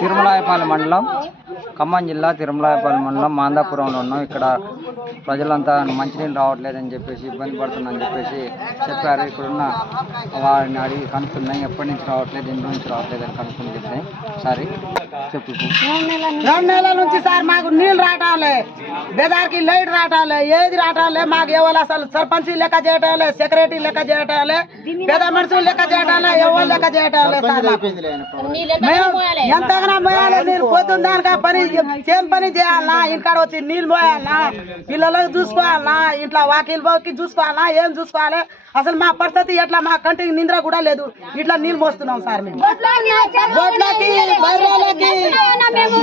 తిరుమలాయపాలెం మండలం ఖమ్మం జిల్లా తిరుమలాయపాలెం మండలం మాందాపురంలో ఉన్నాం. ఇక్కడ ప్రజలంతా మంచినీళ్ళు రావట్లేదని చెప్పేసి ఇబ్బంది పడుతుందని చెప్పేసి చెప్పారు. ఇక్కడున్న వారిని అడిగి కనుక్కున్నాయి ఎప్పటి నుంచి రావట్లేదు ఎన్ని నుంచి రావట్లేదు అని కనుక్కుని చెప్పినాయి రెండు నెలల నుంచి సార్ మాకు నీళ్ళు రావటాలే. బెదార్కి లైట్ రావటాలే ఏది రావటాలే మాకు ఎవరు అసలు సర్పంచ్ లెక్క చేయటాలే సెక్రటరీ లెక్క చేయటాలే పెద్ద మనుషులు లెక్క చేయటాలే ఎవరు లెక్క చేయటాలే సార్ ఎంతగానో మోయాలి నీళ్ళు పోతుంది పని చేను పని చేయాలనా ఇంటికాడ వచ్చి నీళ్ళు పోయాలనా పిల్లలకు చూసుకోవాలనా ఇంట్లో వాకిల్ పోకి చూసుకోవాలనా ఏం చూసుకోవాలి? అసలు మా పరిస్థితి ఎట్లా? మా కంటికి నిద్ర కూడా లేదు. ఇట్లా నీళ్ళు మోస్తున్నాం సార్ మేము. బర్రెలకి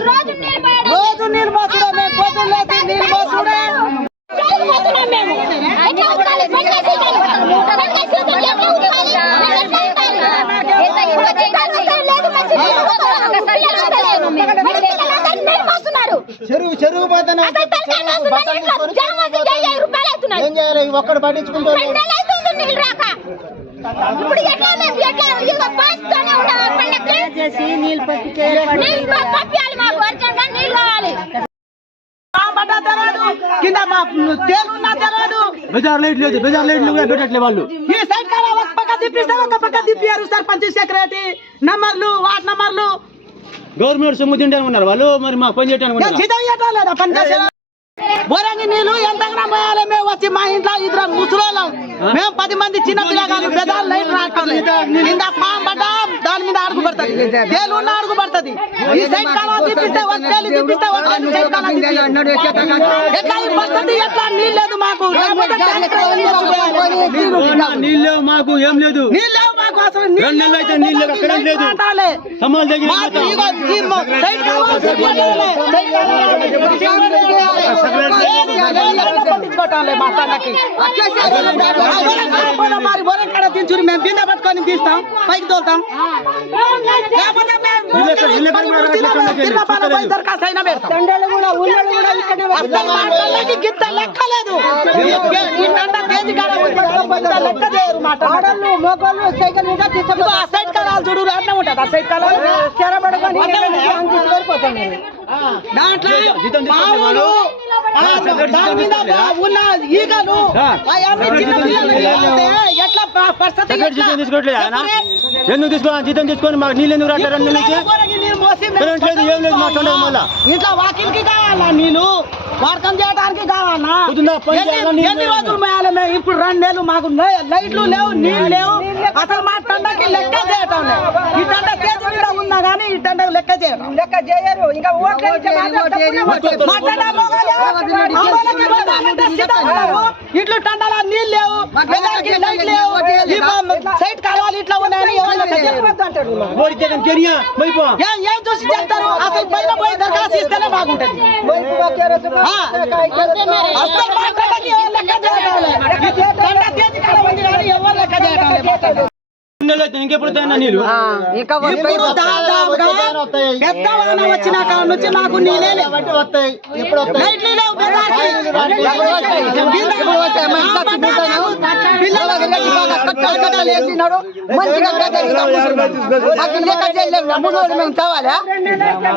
రోజు నీళ్ళు మోస్తున్నాం మేము పొద్దున్న నీళ్ళు మోసుడే చెరువు చెరువు పోతానే ఏం చేయాలి? ఒక్కడు పట్టించుకుంటారు ఇప్పుడు ఎట్లా ఎట్లా పాస్తూనే ఉన్నాం పండక్కి కింద మా తేలున్నా బజార్ లైట్ లేదు బజార్ లైట్లు కూడా పెట్టట్లే వాళ్ళు. ఈ సైడ్ కాడ ఒక పక్క ఒక పక్క తిప్పారు సర్పంచ్ సెక్రటరీ. నంబర్లు వార్డ్ నంబర్లు. గవర్నమెంట్ సొమ్ము తింటాను ఉన్నారు వాళ్ళు మరి మాకు పని చేయడానికి పని చేసేదా బోరంగి నీళ్ళు ఎంతగా పోయాలి? మేము వచ్చి మా ఇంట్లో ఇద్దరు ముసలోళ్ళం. మేము పది మంది చిన్న పిల్లగాలు పెదాలు లైట్ రాకపోతే కింద పాము పడ్డా దాని మీద అడుగు పడుతుంది తేలు ఉన్న అడుగు పడుతుంది ఈ సైడ్ కాలం తిప్పిస్తే వచ్చేది తిప్పిస్తే కాలం. ఎట్లా ఈ పరిస్థితి? ఎట్లా? నీళ్ళు లేదు మాకు. నీళ్ళు మాకు ఏం లేదు. నీళ్ళు మాకు అసలు రెండు నెలలు అయితే నీళ్ళు లేవు, ఎక్కడ లేదు. సమాల్ దగ్గర సైడ్ కాలువ మరి బొరం కాడ దించుని మేము బిందె పట్టుకొని తీస్తాం పైకి తోలుతాం. లేకపోతే కూడా దరఖాస్తు అయినా గిత్త లెక్కలేదు. ఆ సైడ్ కాలాలు చూడు అట్లా ఉంటుంది. ఆ సైడ్ కాలాలు చెరబడుకొని దాంట్లో పాములు ఆ దాని మీద ఉన్న ఈగలు అవన్నీ చిన్న పిల్లలకి వెళ్తే ఎట్లా పరిస్థితి ఎందుకు తీసుకోవాలి జీతం తీసుకొని మాకు నీళ్ళు ఎందుకు రావట్లేదు రెండు నుంచి కరెంట్ లేదు ఏం లేదు మా తొండగ మళ్ళా ఇంట్లో వాకిల్కి కావాలా నీళ్ళు వాడకం చేయడానికి కావాలా ఎన్ని-. రోజులు మేయాలి మేము ఇప్పుడు రెండు నెలలు మాకు లైట్లు లేవు నీళ్ళు లేవు అసలు మా టండకి లెక్క చేయటం లేదు ఈ టండ కేజీ మీద ఉన్నా కానీ ఈ లెక్క చేయడం లెక్క చేయరు ఇంకా ఓట్లు. ఇట్లు టండల నీళ్ళు లేవు లైట్ లేవు సైడ్ కాలువలు ఇట్లా ఉన్నాయని. మోడీ జగన్ కెరియా? పోయిపో ఏం ఏం చూసి చెప్తారు? అసలు పైన పోయి దరఖాస్తు ఇస్తేనే బాగుంటది. అసలు ఎవరు లెక్క చేయడం ఎవరు లెక్క చేయడం పెద్ద వాన వచ్చిన కాడ నుంచి మాకు నీళ్ళే లేవు బెదార్కి. మంచిగా మాకు లెక్క చేయలేము మూడు రోజులు మేము చావాలా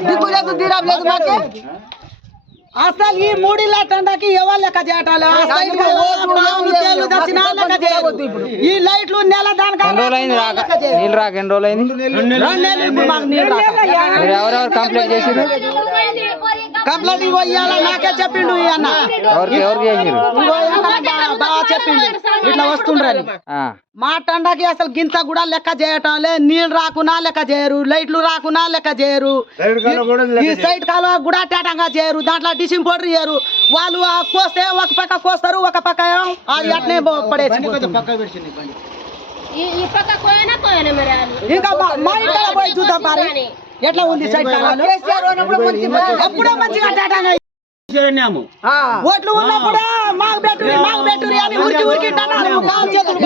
దిక్కు లేదు తీరం లేదు మాకు. అసలు ఈ మూడిళ్ళ టండకి ఎవరు లెక్క చేయటాలు ఈ లైట్లు నెల దానికి రాక? ఎన్ని రోజులు ఎవరెవరు కంప్లైంట్ చేసిరు కంప్లైంట్ నాకే చెప్పిండు ఈ అన్న. ఎవరికి ఎవరికి చేసిరు చెప్పిండు. ఇట్లా వస్తుండ్రని ఆ. మా టండకి అసలు గింత కూడా లెక్క చేయటం లే నీళ్ళు రాకున్నా లెక్క చేయరు లైట్లు రాకున్నా లెక్క చేయరు. ఈ సైడ్ కాలువ కూడా టేటంగా చేయరు దాంట్లో డిసిం పౌడర్ చేయరు వాళ్ళు ఆ కోస్తే ఒక పక్క కోస్తారు ఒక పక్క అది అట్నే పడేసి. ఇంకా మా- ఇంట్లో పోయి చూద్దాం మరి. ఎట్లా ఉంది సైడ్ ఎప్పుడో మంచిగా ఓట్లు ఉన్నప్పుడు మాకు పెట్టురి మాకు పెట్టురి అని ఉరికి ఉరికి కాలు చేతులు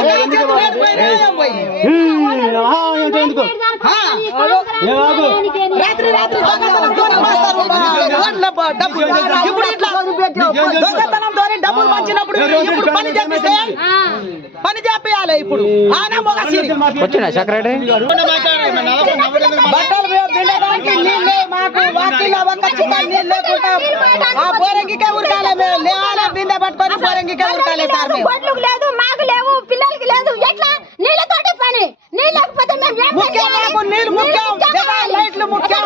రెడ్డి ఆ, ఏంటో ఎందుకు ఏ ఆగు. రాత్రి రాత్రి ఓట్ల ఇప్పుడు ఇట్లా దొంగతనంతో డబ్బులు పంచినప్పుడు ఇప్పుడు పని చేపిస్తే పని చేపియాలి ఇప్పుడు మొగ సిరి. వచ్చినా సెక్రటరీ వాకి నీళ్ళే ఆ పోరంగికే ఉరకాలే మేము. బిందె పట్టుకొని పోరంగికే ఉరకాలే సార్ లేదు మాకు లేవు పిల్లలకి లేదు. ఎట్లా? నీళ్ళతోటి పని. నీళ్ళు లేకపోతే మేము ముఖ్యం మాకు ముఖ్యం. లైట్లు ముఖ్యం.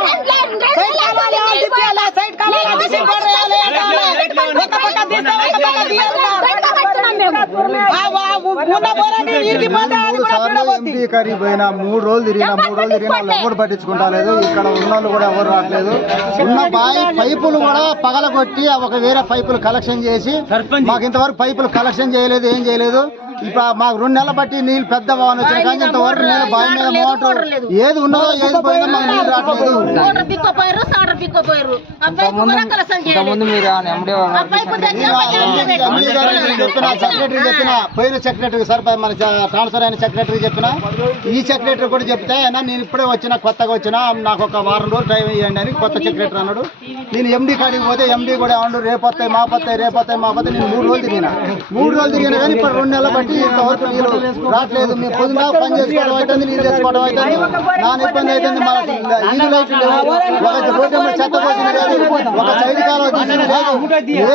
ఎంపీ కరీ పోయినా మూడు రోజులు తిరిగినా మూడు రోజులు తిరిగినా వాళ్ళు ఎవరు పట్టించుకుంటా లేదు. ఇక్కడ ఉన్న వాళ్ళు కూడా ఎవరు రావట్లేదు. ఉన్న బావి పైపులు కూడా పగలగొట్టి ఒక వేరే పైపులు కలెక్షన్ చేసి మాకు ఇంతవరకు పైపులు కలెక్షన్ చేయలేదు ఏం చేయలేదు. ఇప్పుడు మాకు రెండు నెలల బట్టి నీళ్ళు పెద్ద వాన వచ్చిన కానీ ఇంతవరకు నీళ్ళు బావి మీద మోటార్ ఏది ఉన్నదో ఏది పోయిందో మాకు నీళ్ళు రావట్లేదు. ఇంతకుముందు మీరు చెప్పిన సెక్రటరీ చెప్పిన పోయిన సెక్రటరీ సార్ మన ట్రాన్స్ఫర్ అయిన సెక్రటరీ చెప్పిన ఈ సెక్రటరీ కూడా చెప్తే అయినా నేను ఇప్పుడే వచ్చిన కొత్తగా వచ్చిన నాకు ఒక వారం రోజులు టైం ఇవ్వండి అని కొత్త సెక్రటరీ అన్నాడు. నేను ఎండి కాడికి పోతే ఎండి కూడా అవును రేపొస్తాయి మా వస్తాయి రేపు మా వస్తాయి నేను మూడు రోజులు తిరిగిన. మూడు రోజులు తిరిగిన కానీ ఇప్పుడు రెండు నెలల బట్టి ఇంతవరకు నీళ్ళు రావట్లేదు. మీ పొద్దున పని చేసుకోవడం అవుతుంది నీళ్ళు తెచ్చుకోవడం అవుతుంది నా ఇబ్బంది అవుతుంది మన ఇల్లు ఒక చెత్త పోసిన ఒక సైడ్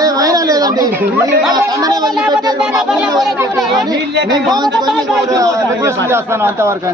ఏమైనా లేదండి. చేస్తాను అంతవరకు